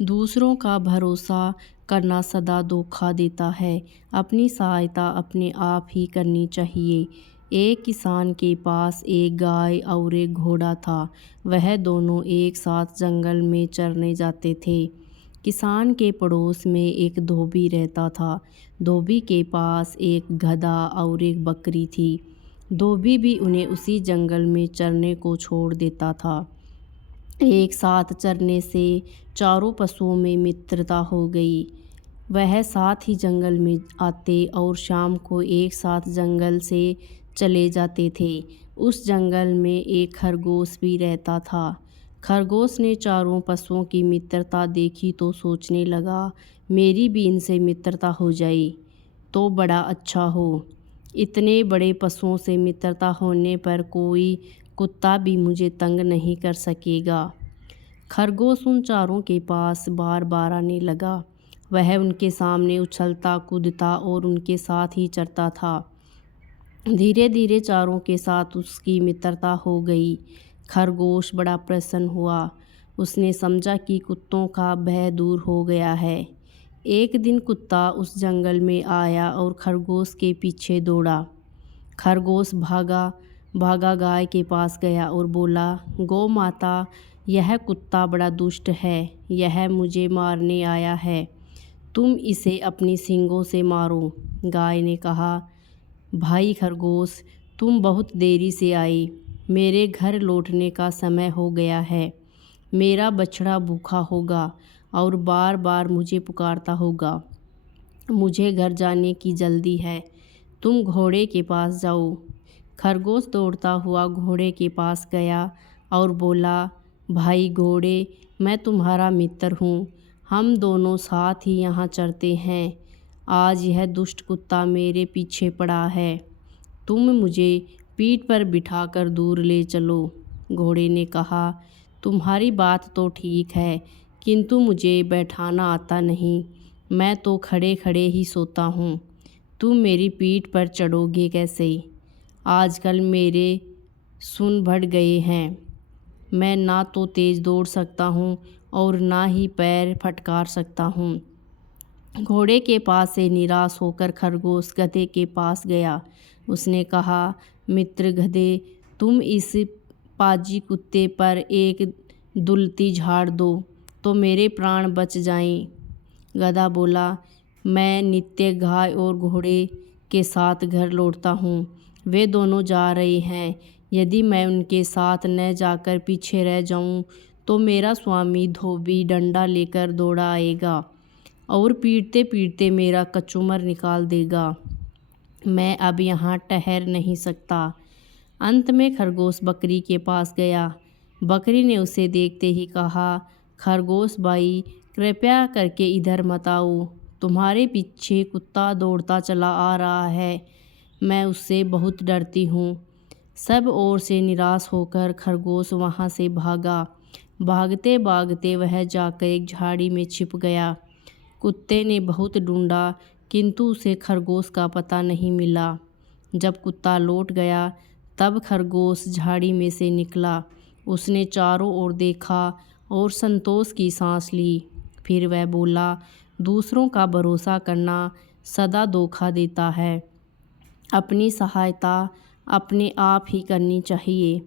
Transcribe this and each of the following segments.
दूसरों का भरोसा करना सदा धोखा देता है। अपनी सहायता अपने आप ही करनी चाहिए। एक किसान के पास एक गाय और एक घोड़ा था। वह दोनों एक साथ जंगल में चरने जाते थे। किसान के पड़ोस में एक धोबी रहता था। धोबी के पास एक गधा और एक बकरी थी। धोबी भी उन्हें उसी जंगल में चरने को छोड़ देता था। एक साथ चरने से चारों पशुओं में मित्रता हो गई। वह साथ ही जंगल में आते और शाम को एक साथ जंगल से चले जाते थे। उस जंगल में एक खरगोश भी रहता था। खरगोश ने चारों पशुओं की मित्रता देखी तो सोचने लगा, मेरी भी इनसे मित्रता हो जाए तो बड़ा अच्छा हो। इतने बड़े पशुओं से मित्रता होने पर कोई कुत्ता भी मुझे तंग नहीं कर सकेगा। खरगोश उन चारों के पास बार बार आने लगा। वह उनके सामने उछलता कूदता और उनके साथ ही चरता था। धीरे धीरे चारों के साथ उसकी मित्रता हो गई। खरगोश बड़ा प्रसन्न हुआ। उसने समझा कि कुत्तों का भय दूर हो गया है। एक दिन कुत्ता उस जंगल में आया और खरगोश के पीछे दौड़ा। खरगोश भागा भागा गाय के पास गया और बोला, गौ माता, यह कुत्ता बड़ा दुष्ट है। यह मुझे मारने आया है। तुम इसे अपनी सींगों से मारो। गाय ने कहा, भाई खरगोश, तुम बहुत देरी से आई। मेरे घर लौटने का समय हो गया है। मेरा बछड़ा भूखा होगा और बार बार मुझे पुकारता होगा। मुझे घर जाने की जल्दी है। तुम घोड़े के पास जाओ। खरगोश दौड़ता हुआ घोड़े के पास गया और बोला, भाई घोड़े, मैं तुम्हारा मित्र हूँ। हम दोनों साथ ही यहाँ चरते हैं। आज यह दुष्ट कुत्ता मेरे पीछे पड़ा है। तुम मुझे पीठ पर बिठाकर दूर ले चलो। घोड़े ने कहा, तुम्हारी बात तो ठीक है, किंतु मुझे बैठाना आता नहीं। मैं तो खड़े खड़े ही सोता हूँ। तुम मेरी पीठ पर चढ़ोगे कैसे? आजकल मेरे सून बढ़ गए हैं। मैं ना तो तेज़ दौड़ सकता हूँ और ना ही पैर फटकार सकता हूँ। घोड़े के पास से निराश होकर खरगोश गधे के पास गया। उसने कहा, मित्र गधे, तुम इस पाजी कुत्ते पर एक दुलती झाड़ दो तो मेरे प्राण बच जाएं। गधा बोला, मैं नित्य गाय और घोड़े के साथ घर लौटता हूँ। वे दोनों जा रहे हैं। यदि मैं उनके साथ न जाकर पीछे रह जाऊँ तो मेरा स्वामी धोबी डंडा लेकर दौड़ा आएगा और पीटते पीटते मेरा कचूमर निकाल देगा। मैं अब यहाँ ठहर नहीं सकता। अंत में खरगोश बकरी के पास गया। बकरी ने उसे देखते ही कहा, खरगोश भाई, कृपया करके इधर मत आओ। तुम्हारे पीछे कुत्ता दौड़ता चला आ रहा है। मैं उससे बहुत डरती हूँ। सब ओर से निराश होकर खरगोश वहाँ से भागा। भागते भागते वह जाकर एक झाड़ी में छिप गया। कुत्ते ने बहुत ढूंढा किंतु उसे खरगोश का पता नहीं मिला। जब कुत्ता लौट गया तब खरगोश झाड़ी में से निकला। उसने चारों ओर देखा और संतोष की सांस ली। फिर वह बोला, दूसरों का भरोसा करना सदा धोखा देता है। अपनी सहायता अपने आप ही करनी चाहिए।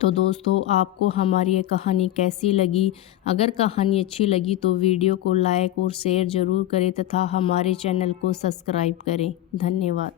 तो दोस्तों, आपको हमारी ये कहानी कैसी लगी? अगर कहानी अच्छी लगी तो वीडियो को लाइक और शेयर ज़रूर करें तथा हमारे चैनल को सब्सक्राइब करें। धन्यवाद।